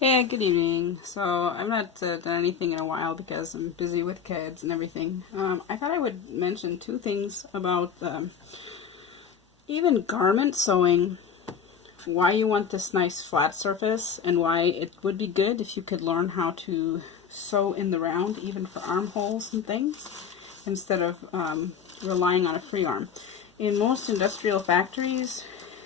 Hey, good evening. So I've not done anything in a while because I'm busy with kids and everything. I thought I would mention two things about even garment sewing, why you want this nice flat surface and why it would be good if you could learn how to sew in the round, even for armholes and things, instead of relying on a free arm. In most industrial factories,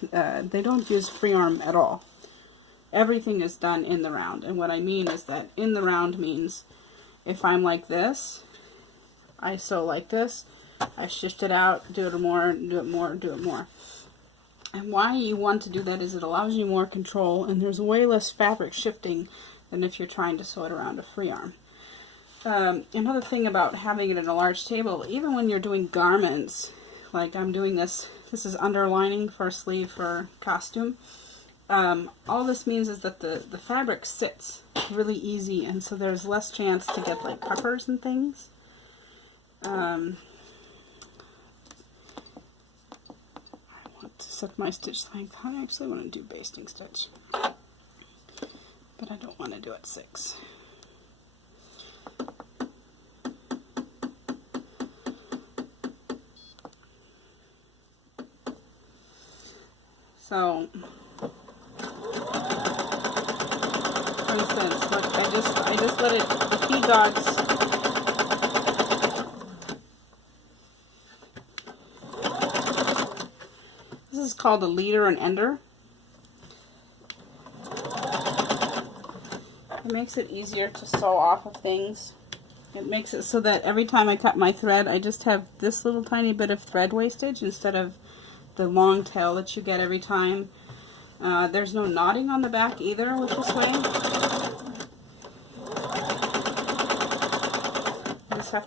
they don't use free arm at all. Everything is done in the round, and what I mean is that in the round means if I'm like this, I sew like this, I shift it out, do it more, do it more, do it more. And why you want to do that is it allows you more control, and there's way less fabric shifting than if you're trying to sew it around a free arm. Another thing about having it in a large table, even when you're doing garments, like I'm doing this is underlining for a sleeve for costume. All this means is that the fabric sits really easy, and so there's less chance to get like puckers and things. I want to set my stitch length. I actually want to do basting stitch, but I don't want to do it 6. So for instance, look, I just let it, the feed dogs, this is called a leader and ender. It makes it easier to sew off of things. It makes it so that every time I cut my thread, I just have this little tiny bit of thread wastage instead of the long tail that you get every time. There's no knotting on the back either with this way. You just have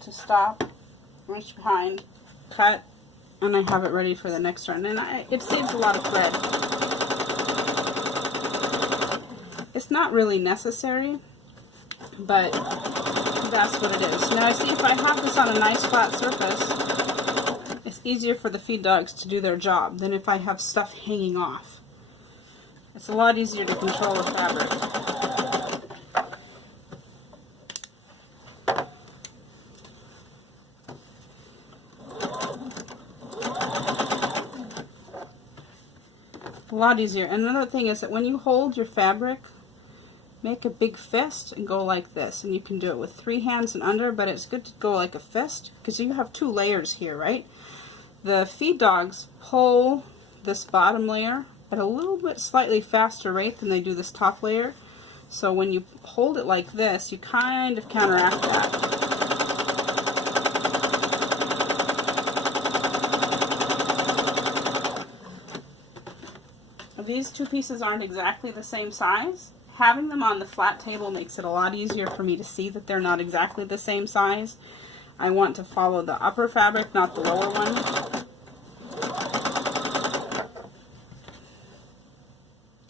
to stop, reach behind, cut, and I have it ready for the next run. And it saves a lot of thread. It's not really necessary, but that's what it is. Now I see if I have this on a nice flat surface, it's easier for the feed dogs to do their job than if I have stuff hanging off. It's a lot easier to control the fabric. A lot easier. And another thing is that when you hold your fabric, make a big fist and go like this. And you can do it with 3 hands and under, but it's good to go like a fist because you have 2 layers here, right? The feed dogs pull this bottom layer at a little bit slightly faster rate than they do this top layer. So when you hold it like this, you kind of counteract that. These 2 pieces aren't exactly the same size. Having them on the flat table makes it a lot easier for me to see that they're not exactly the same size. I want to follow the upper fabric, not the lower one.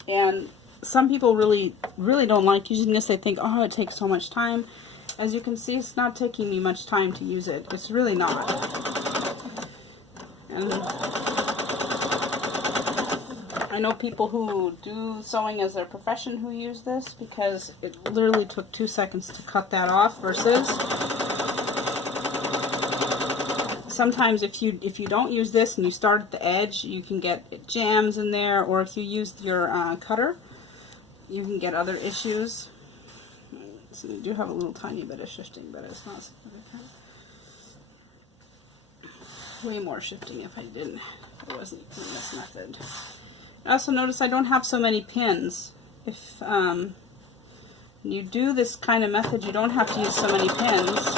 And some people really don't like using this. They think, oh, it takes so much time. As you can see, it's not taking me much time to use it. It's really not. And I know people who do sewing as their profession who use this because it literally took 2 seconds to cut that off versus sometimes if you don't use this and you start at the edge, you can get jams in there, or if you use your cutter, you can get other issues. So you do have a little tiny bit of shifting, but it's not significant. Way more shifting if I didn't. It wasn't using this method. I also notice I don't have so many pins. If you do this kind of method, you don't have to use so many pins.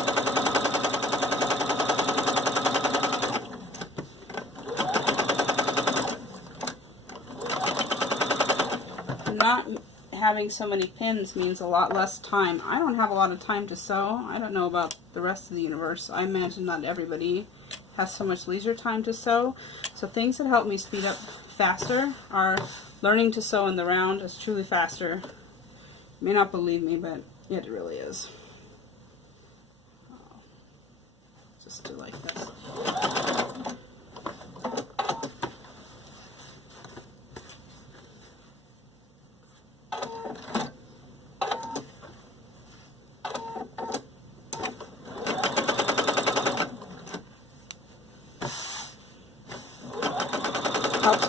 Not having so many pins means a lot less time. I don't have a lot of time to sew. I don't know about the rest of the universe. I imagine not everybody has so much leisure time to sew. So things that help me speed up faster are learning to sew in the round is truly faster. You may not believe me, but it really is. Just do like this.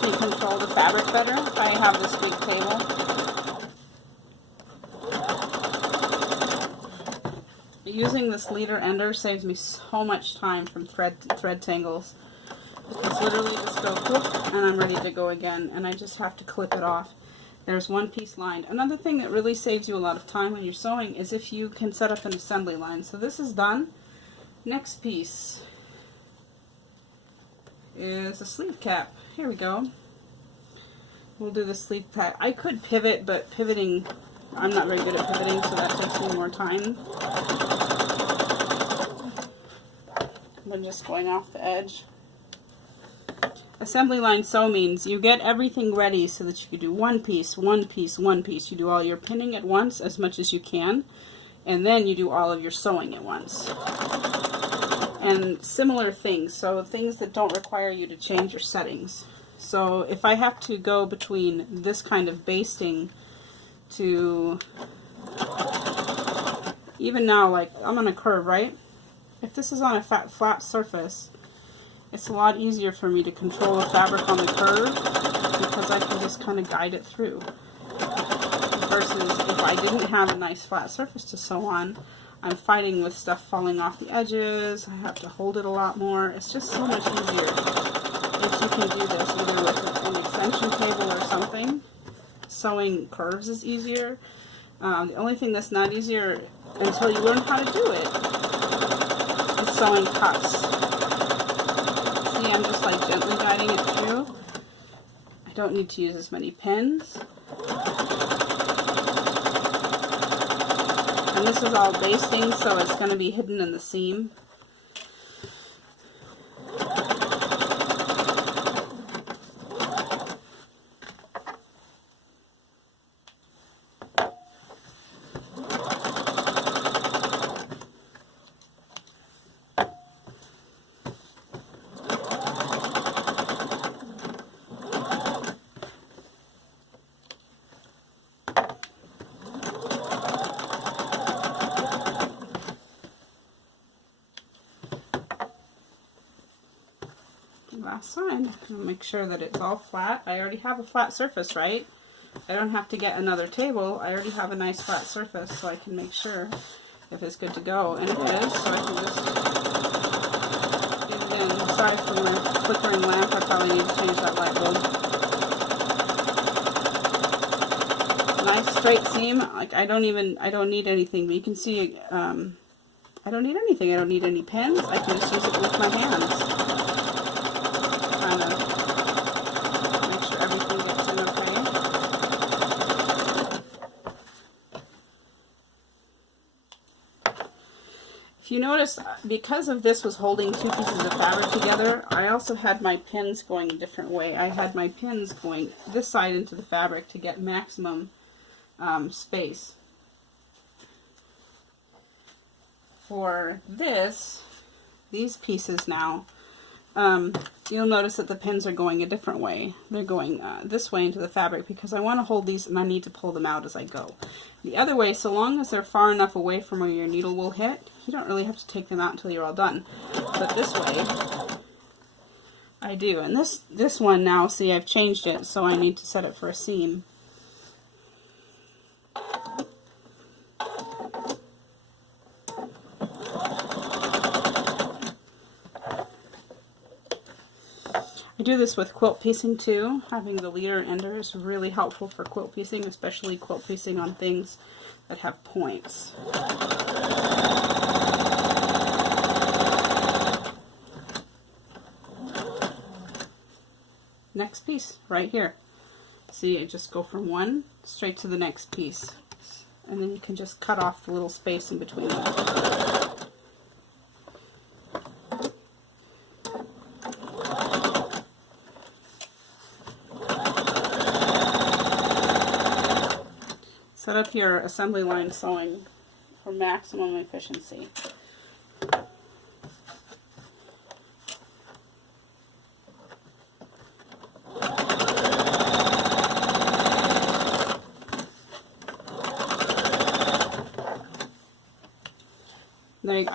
help me control the fabric better if I have this big table. Using this leader ender saves me so much time from thread tangles. It's literally just go whoop, and I'm ready to go again, and I just have to clip it off. There's one piece lined. Another thing that really saves you a lot of time when you're sewing is if you can set up an assembly line. So this is done. Next piece is a sleeve cap. Here we go. We'll do the sleeve cap. I could pivot, but pivoting, I'm not very good at pivoting, so that takes me more time than just going off the edge. Assembly line sew means you get everything ready so that you can do one piece, one piece, one piece. You do all your pinning at once as much as you can, and then you do all of your sewing at once. And similar things, so things that don't require you to change your settings. So if I have to go between this kind of basting to, even now, like I'm on a curve, right? If this is on a flat surface, it's a lot easier for me to control the fabric on the curve because I can just kind of guide it through. Versus if I didn't have a nice flat surface to sew on, I'm fighting with stuff falling off the edges. I have to hold it a lot more. It's just so much easier if you can do this either with an extension table or something. Sewing curves is easier. The only thing that's not easier until you learn how to do it is sewing cuts. I'm just like gently guiding it through. I don't need to use as many pins. And this is all basting, so it's going to be hidden in the seam. Last side, make sure that it's all flat. I already have a flat surface, right? I don't have to get another table. I already have a nice flat surface, so I can make sure if it's good to go. And it is, so I can just get it in. Sorry for my flickering lamp. I probably need to change that light bulb. Nice straight seam. Like I don't need anything. But you can see, I don't need anything. I don't need any pins. I can just use it with my hands. Make sure everything gets in okay. If you notice, because of this was holding two pieces of fabric together, I also had my pins going a different way. I had my pins going this side into the fabric to get maximum space. For these pieces now, you'll notice that the pins are going a different way. They're going this way into the fabric because I want to hold these and I need to pull them out as I go. The other way, so long as they're far enough away from where your needle will hit, you don't really have to take them out until you're all done. But this way, I do. And this one now, see, I've changed it, so I need to set it for a seam. I do this with quilt piecing too. Having the leader ender is really helpful for quilt piecing, especially quilt piecing on things that have points. Next piece, right here. See, I just go from one straight to the next piece. And then you can just cut off the little space in between them. Set up your assembly line sewing for maximum efficiency.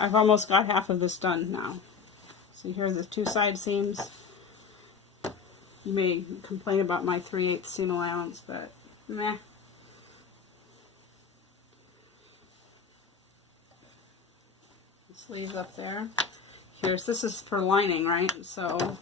I've almost got half of this done now. See here, the two side seams. You may complain about my 3/8 seam allowance, but meh. Sleeves up there. This is for lining, right? So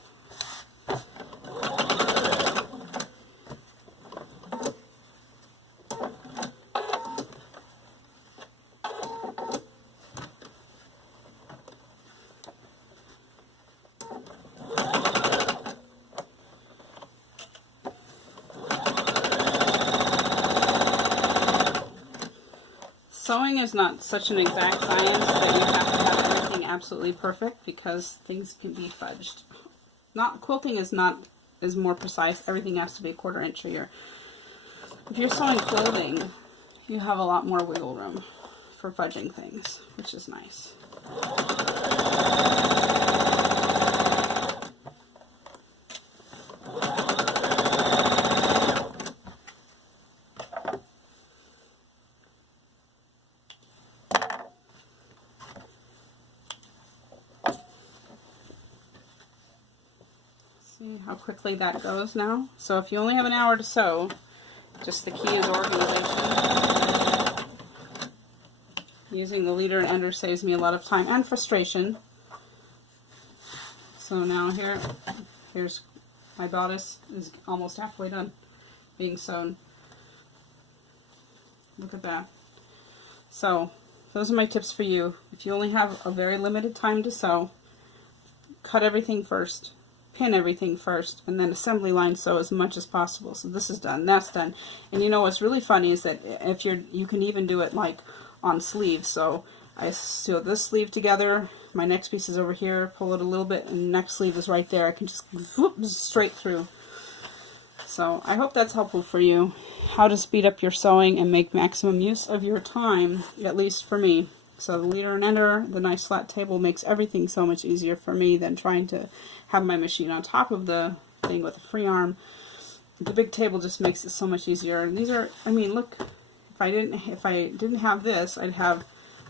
sewing is not such an exact science that you have to have everything absolutely perfect, because things can be fudged. Quilting is more precise. Everything has to be a 1/4 inch or your. If you're sewing clothing, you have a lot more wiggle room for fudging things, which is nice. See how quickly that goes now? So if you only have an hour to sew, just the key is organization. Using the leader and ender saves me a lot of time and frustration. So now here's my bodice is almost halfway done being sewn. Look at that. So those are my tips for you. If you only have a very limited time to sew, cut everything first. Pin everything first, and then assembly line sew as much as possible. So this is done, that's done. And you know what's really funny is that if you can even do it like on sleeves. So I sew this sleeve together, my next piece is over here, pull it a little bit, and the next sleeve is right there. I can just whoop straight through. So I hope that's helpful for you. How to speed up your sewing and make maximum use of your time, at least for me. So the leader and ender, the nice flat table, makes everything so much easier for me than trying to have my machine on top of the thing with a free arm. The big table just makes it so much easier. And these are, I mean, look, if I didn't have this, I'd have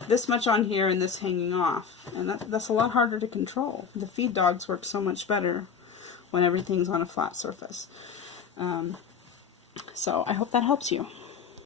this much on here and this hanging off, and that's a lot harder to control. The feed dogs work so much better when everything's on a flat surface. So I hope that helps you.